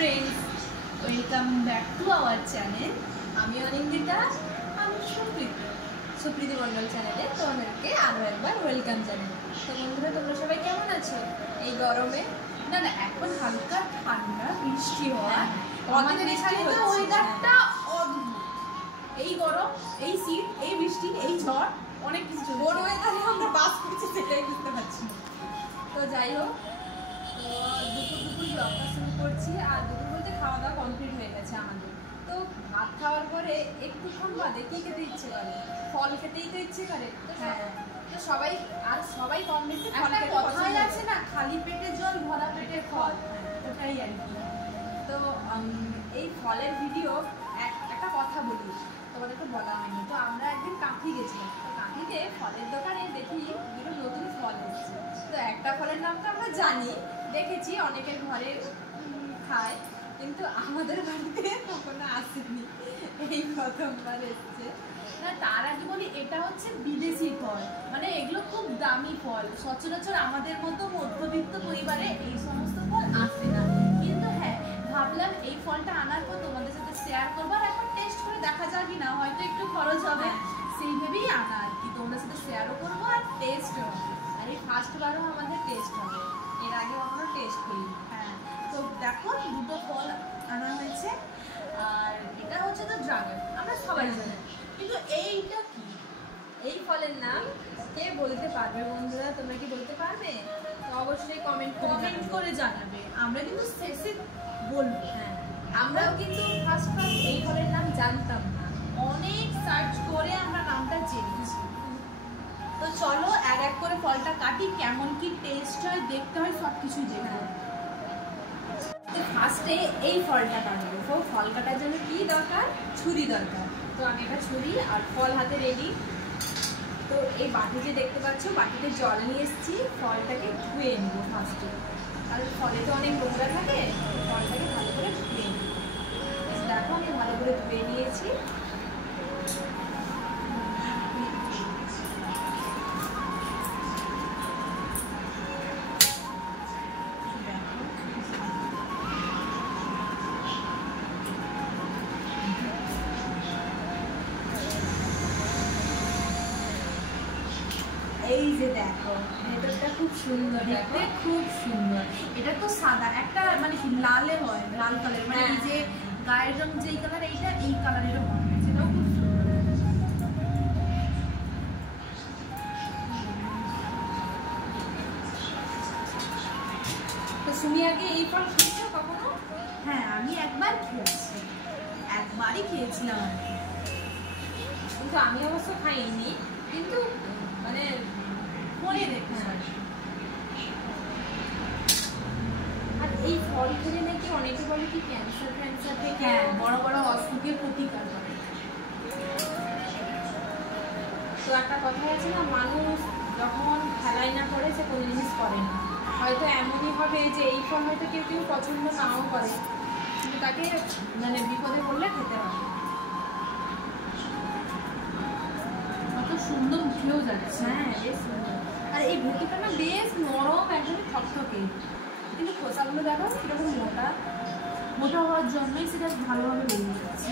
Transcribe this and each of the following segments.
Friends, welcome back to our channel. আমি অনিন্দিতা, আমি সুপ্রীতি মণ্ডল চ্যানেলে তোমাদেরকে আরও একবার ওয়েলকাম জানাই। তো বন্ধুরা, তোমরা সবাই কেমন আছো এই গরমে? না না, এখন হালকা ঠান্ডা বৃষ্টি হয়, আমাদের এখানে তো ওয়েদারটা অদ্ভুত। এই গরম, এই শীত, এই বৃষ্টি, এই ঝড়, অনেক কিছু বড় ওয়েদারে আমরা বাস করছি, সেটাই বুঝতে পারছি না। তো যাই হোক, তো দুপুর ব্লগটা শুরু করছি। আর দুপুর বলতে খাওয়া দাওয়া কমপ্লিট হয়ে গেছে আমাদের। তো ভাত খাওয়ার পরে একটুক্ষণ বাদে কী খেতে ইচ্ছে করে? ফল খেতেই তো ইচ্ছে করে। তো হ্যাঁ, তো সবাই কম বেশি ফল খেতে পছন্দ আছে না, খালি পেটে জল ভরা পেটে ফল, ওটাই আর কি। তো এই ফলের ভিডিও একটা কথা বলি, তোমাদেরকে বলা হয়নি। তো আমরা একদিন কাঁথি গেছিলাম। তো কাঁথিতে ফলের দোকানে দেখি দুটো নতুন ফল এসেছে। তো একটা ফলের নামটা আমরা জানি, দেখেছি অনেকের ঘরে খায়, কিন্তু আমাদের বাড়িতে কখনো আসেনি, এই প্রথমবার এসছে। না, তার আগে বলি, এটা হচ্ছে বিদেশি ফল, মানে এগুলো খুব দামি ফল। সচরাচর আমাদের মতো মধ্যবিত্ত পরিবারে এই সমস্ত ফল আসে না। কিন্তু হ্যাঁ, ভাবলাম এই ফলটা আনার পর তোমাদের সাথে শেয়ার করবো, আর একবার টেস্ট করে দেখা যাক কি না, হয়তো একটু খরচ হবে, সেই ভেবেই আনা আর কি। তোমাদের সাথে শেয়ারও করবো আর টেস্টও হবে। আর এই ফার্স্টবারও আমাদের টেস্ট হবে, এর আগে কখনো টেস্ট করি। হ্যাঁ, তো দেখো দুটো ফল আনা হয়েছে। আর এটা হচ্ছে তো ড্রাগন, আমরা সবাই জানি, কিন্তু এইটা কি, এই ফলের নাম কে বলতে পারবে? বন্ধুরা, তোমরা কি বলতে পারবে? তো অবশ্যই কমেন্ট করে জানাবে, আমরা কিন্তু শেষে বলবো। হ্যাঁ, আমরাও কিন্তু ফার্স্ট এই ফলের নাম জানতাম না, অনেক সার্চ করে আমরা নামটা জেনেছি। তো চলো এক এক করে ফলটা কাটি, কেমন কি টেস্ট হয় দেখতে হয়, সব কিছুই দেখবো। তো ফার্স্টে এই ফলটা কাটবো। তো ফল কাটার জন্য কি দরকার? ছুরি দরকার। তো আমি একটা ছুরি আর ফল হাতে রেডি। তো এই বাটি যে দেখতে পাচ্ছ, বাটিতে জল নিয়ে এসেছি, ফলটাকে ধুয়ে নেব ফার্স্টে, আর ফলে তো অনেক নোংরা থাকে, ফলটাকে ভালো করে ধুয়ে নেব। দেখো আমি ভালো করে ধুয়ে নিয়েছি। এই যে দেখো, ভেতরটা খুব সুন্দর, দেখতে খুব সুন্দর। এটা তো সাদা, একটা মানে কি লালে হয়, লাল কালার, মানে এই যে গায়ের রং যেই কালার, এইটা এই কালারেরও হয়, সেটাও খুব সুন্দর। তো তুমি আগে এই ফল খেয়েছো কখনো? হ্যাঁ, আমি একবার খেয়েছি, একবারই খেয়েছিলাম আর কি। কিন্তু আমি অবশ্য খাইনি, কিন্তু মানে মনে দেখেছি। আর এই ফল খেলে নাকি অনেকে বলে কি ক্যান্সার থেকে বড় বড় অসুখের প্রতিকার করে। তো একটা কথা আছে না, মানুষ যখন খেলায় না করে, সে কোনো জিনিস করে না। হয়তো এমনই হবে যে এই ফল হয়তো কেউ কেউ পছন্দ নাও করে, কিন্তু তাকে মানে বিপদে পড়লে খেতে হবে। কত সুন্দর উঠেও যাচ্ছে। হ্যাঁ, বেশ সুন্দর। আর এই ভেতরটা না বেশ নরম, একদমই থকথকে, কিন্তু খোসাগুলো দেখো কিরকম মোটা মোটা হওয়ার জন্যই সেটা ভালোভাবে বেরিয়ে যাচ্ছে।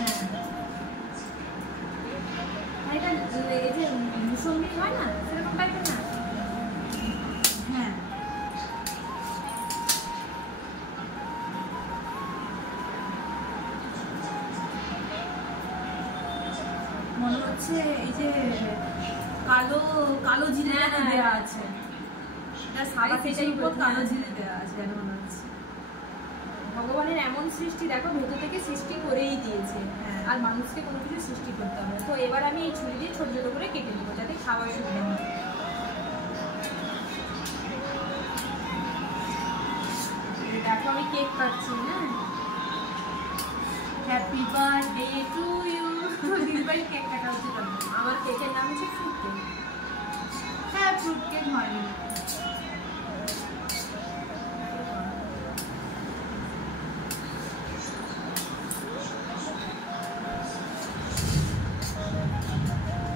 হ্যাঁ, এটা এই যে মুসম্বি হয় না, সেরকম টাইপের না। হ্যাঁ, মনে হচ্ছে এই যে কালো কালো জিরে দেওয়া আছে, এটা সাদা কিছুর উপর কালো জিরে দেওয়া আছে, মনে হচ্ছে। ভগবানের এমন সৃষ্টি দেখো, ভেতর থেকে সৃষ্টি করেই দিয়েছে, আর মানুষকে কোনো কিছু সৃষ্টি করতে হবে। তো এবার আমি এই ছুরি দিয়ে ছোট ছোট করে কেটে নেবো, যাতে খাওয়ার সুবিধা হয়। দেখো আমি কেক কাটছি। হ্যাঁ, হ্যাপি বার্থডে টু ইউ। দিদিভাই কেক কাটা হচ্ছে, আমার কেকের নাম হচ্ছে ফ্রুট কেক। হ্যাঁ, ফ্রুট কেক হয়নি।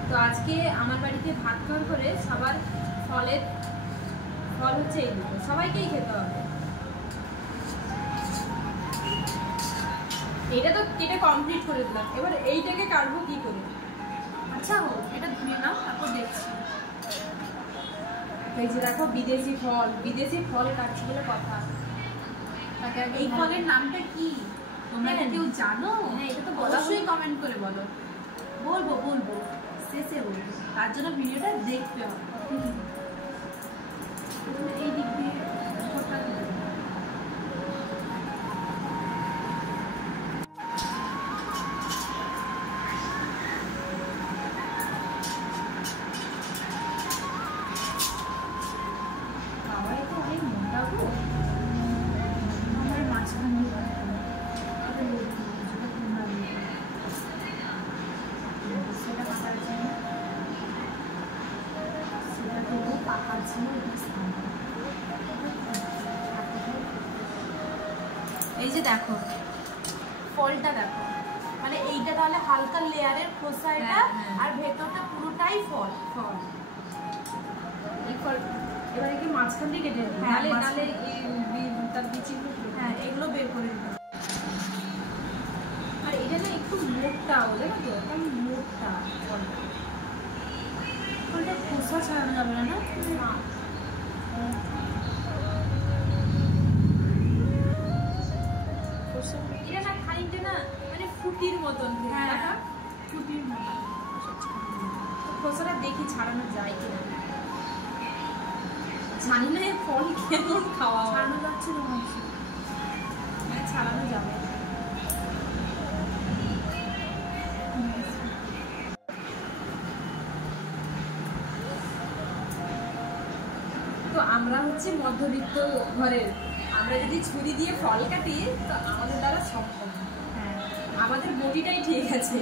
তো আজকে আমার বাড়িতে ভাত খাওয়ার পরে সবার ফল হচ্ছে এইগুলো, সবাইকেই খেতে হবে। এটা তো কেটে কমপ্লিট করে দিলাম, এবার এইটাকে কাটবো কি করে? আচ্ছা হোক, এটা ধুয়ে নাও, তারপর দেখছি। এই যে দেখো বিদেশি ফল কাটছি বলে কথা। এই ফলের নামটা কি তোমরা কেউ জানো? হ্যাঁ, এটা তো অবশ্যই কমেন্ট করে বলো। বলবো শেষে বলবো, তার জন্য ভিডিওটা দেখতে হবে। এই দিক দিয়ে এই যে দেখো ফলটা দেখো, মানে এইটা তাহলে হালকা লেয়ারের খোসা এটা, আর ভেতরটা পুরোটাই ফল। এই ফল এবারে কি মাঝখান দিয়ে কেটে দিই, নালে তার বিচিগুলো, হ্যাঁ এগুলো বের করে দিতে। আর এটা না একটু মোটা বলে না, তো একদম মোটা ফলটা খোসা ছাড়ানো যাবে না। না এটা না খানিকটা না মানে ফুটির মতন, হ্যাঁ ফুটির মতন। খোসাটা দেখি ছাড়ানো যায় কিনা, জানি না এই ফল কেমন খাওয়া ছাড়ানো যাচ্ছে না, হ্যাঁ ছাড়ানো যাবে। তো আমরা হচ্ছে মধ্যবিত্ত ঘরের, আমরা যদি ছুরি দিয়ে ফল কাটি তো আমাদের দ্বারা সম্ভব। হ্যাঁ, আমাদের বডিটাই ঠিক আছে।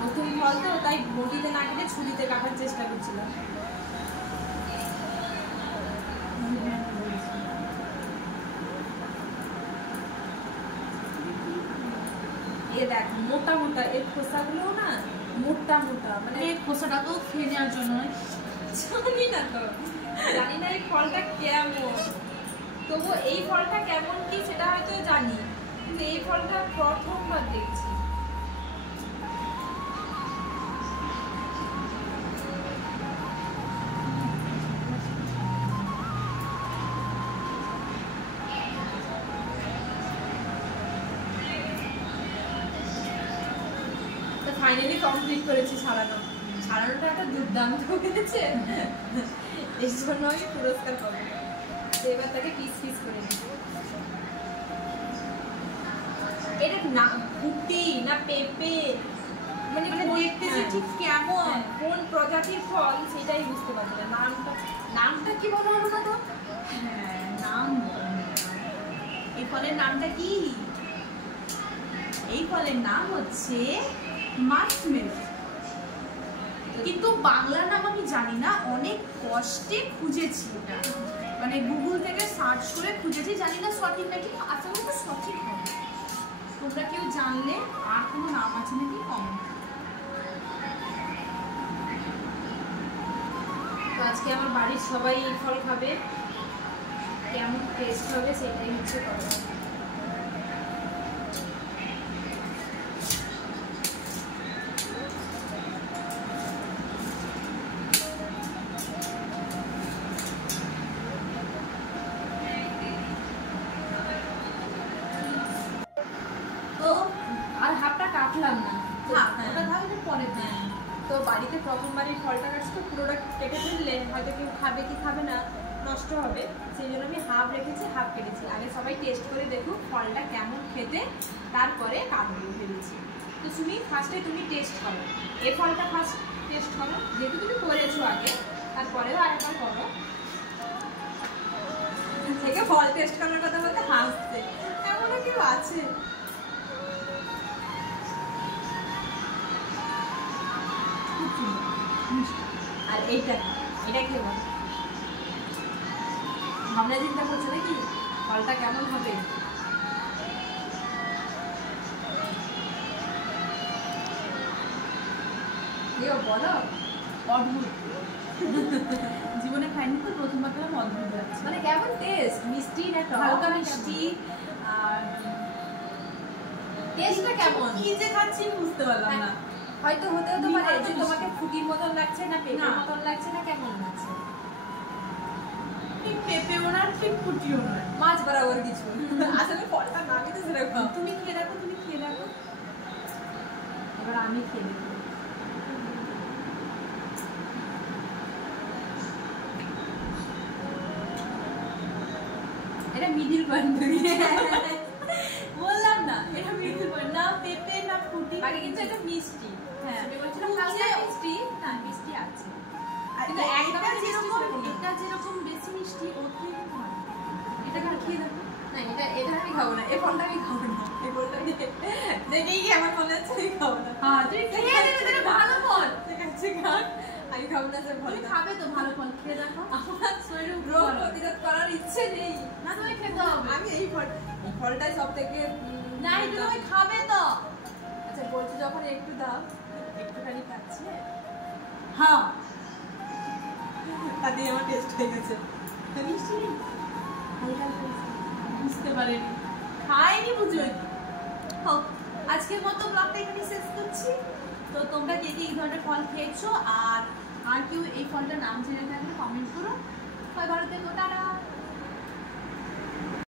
নতুন ফল তো, তাই বডিতে না কেটে ছুরিতে কাটার চেষ্টা করছিলাম। এ দেখ মোটা মোটা এর খোসাগুলো না মোটা মোটা, মানে এই খোসাটাকেও খেয়ে নেওয়ার জন্য জানি না এই ফলটা কেমন, তবু এই ফলটা কেমন কি সেটা হয়তো জানি, কিন্তু এই ফলটা প্রথমবার দেখছি। ফাইনালি কমপ্লিট করেছি ছাড়ানোটা একটা দুর্দান্ত হয়েছে, এই জন্য আমি পুরস্কার পাবো। এবার তাকে পিস করে দিই। এটা না ফুটি না পেঁপে, মানে দেখতেছি ঠিক কেমন কোন প্রজাতির ফল সেটাই বুঝতে পারছি না। নামটা কি বলো না তো? হ্যাঁ নাম, এই ফলের নামটা কি? এই ফলের নাম হচ্ছে মাস্কমেলন, কিন্তু বাংলা নাম আমি জানি না, অনেক কষ্টে খুঁজেছি ওটা, মানে গুগল থেকে সার্চ করে খুঁজেছি, জানি না সঠিক নাকি, আসলে তো সঠিক হবে। তোমরা কেউ জানলে আর কোনো নাম আছে নাকি কমেন্ট। তো আজকে আমার বাড়ির সবাই এই ফল খাবে, কেমন টেস্ট হবে সেটাই হচ্ছে কথা। কাটলাম না, ওটা তাহলে পরে। তো বাড়িতে প্রথমবারই ফলটা কাটছি, তো পুরোটা কেটে ফেললে হয়তো কেউ খাবে কি খাবে না, নষ্ট হবে, সেই জন্য আমি হাফ রেখেছি, হাফ কেটেছি। আগে সবাই টেস্ট করে দেখুক ফলটা কেমন খেতে, তারপরে কাটবো ভেবেছি। তো ফার্স্টে তুমি টেস্ট করো, এই ফলটা ফার্স্ট টেস্ট করো, যেহেতু তুমি করেছো আগে, তারপরেও আরেকবার করো। থেকে ফল টেস্ট করার কথা বলতে হাসছে, এমনও কেউ আছে। আর এটা কি ভাবনা চিন্তা করছে নাকি ফলটা কেমন হবে? বলো, অদ্ভুত। জীবনে খাইনি তো, প্রথমবার খেলাম, অদ্ভুত লাগছে। মানে কেমন টেস্ট, মিষ্টি না টক? হালকা মিষ্টি। আর টেস্টটা কেমন? কি যে খাচ্ছি বুঝতে পারলাম না। হয়তো হতেও তো পারে যে তোমাকে ফুটির মতন লাগছে না পেঁপের না। মতন লাগছে না কেমন লাগছে? ঠিক পেঁপেও না, ঠিক ফুটিও না, মাছ বরাবর কিছু। আসলে ফলটা নামই তো সেরকম। তুমি খেয়ে দেখো, তুমি খেয়ে দেখো। এবার আমি খেয়ে দেখবো। এটা মিডিল পয়েন্ট। বললাম না, এটা মিডিল পয়েন্ট, না পেঁপে না ফুটি, বাকি কিন্তু এটা মিষ্টি। হ্যাঁ আমি বলছিলাম খুব হালকা যে- মিষ্টি। না মিষ্টি আছে। আর কিন্তু একদম এটা মিষ্টি যেরকম, সেরকম না। এটা যেরকম বেশি মিষ্টি, ওর থেকে কিন্তু ভালো। এটাকে খেয়ে দেখো। না এটা আমি খাবো না, এই ফলটা আমি খাবো না, এই ফলটা দেখেই কি আমার মনে হচ্ছে আমি খাবো না। হ্যাঁ তুই খেয়ে দেবে, তাহলে ভালো ফল। ঠিক আছে খান, আমি খাবো না সে তুমি ফলটা। খাবে তো ভালো ফল, খেয়ে দেখো। আমার শরীরে রোগ উপকার হবে। প্রতিরোধ করার ইচ্ছে নেই। না তুমি খেতে হবে। আমি এই ফলটাই সব থেকে না এটা তুমি খাবে তো। আচ্ছা বলছি যখন একটু দাও, একটুখানি খাচ্ছি। হ্যাঁ তাতে আমার টেস্ট হয়ে গেছে। মিষ্টি হালকা হালকা বুঝতে পারিনি, খাইনি বুঝবে কি। হোক, আজকের মতো ব্লগটা এখানে শেষ করছি। তো তোমরা কে কে এই ধরনের ফল খেয়েছো, আর কেউ এই ফলটার নাম জেনে থাকলে কমেন্ট করো। ভালো থেকো, টাটা।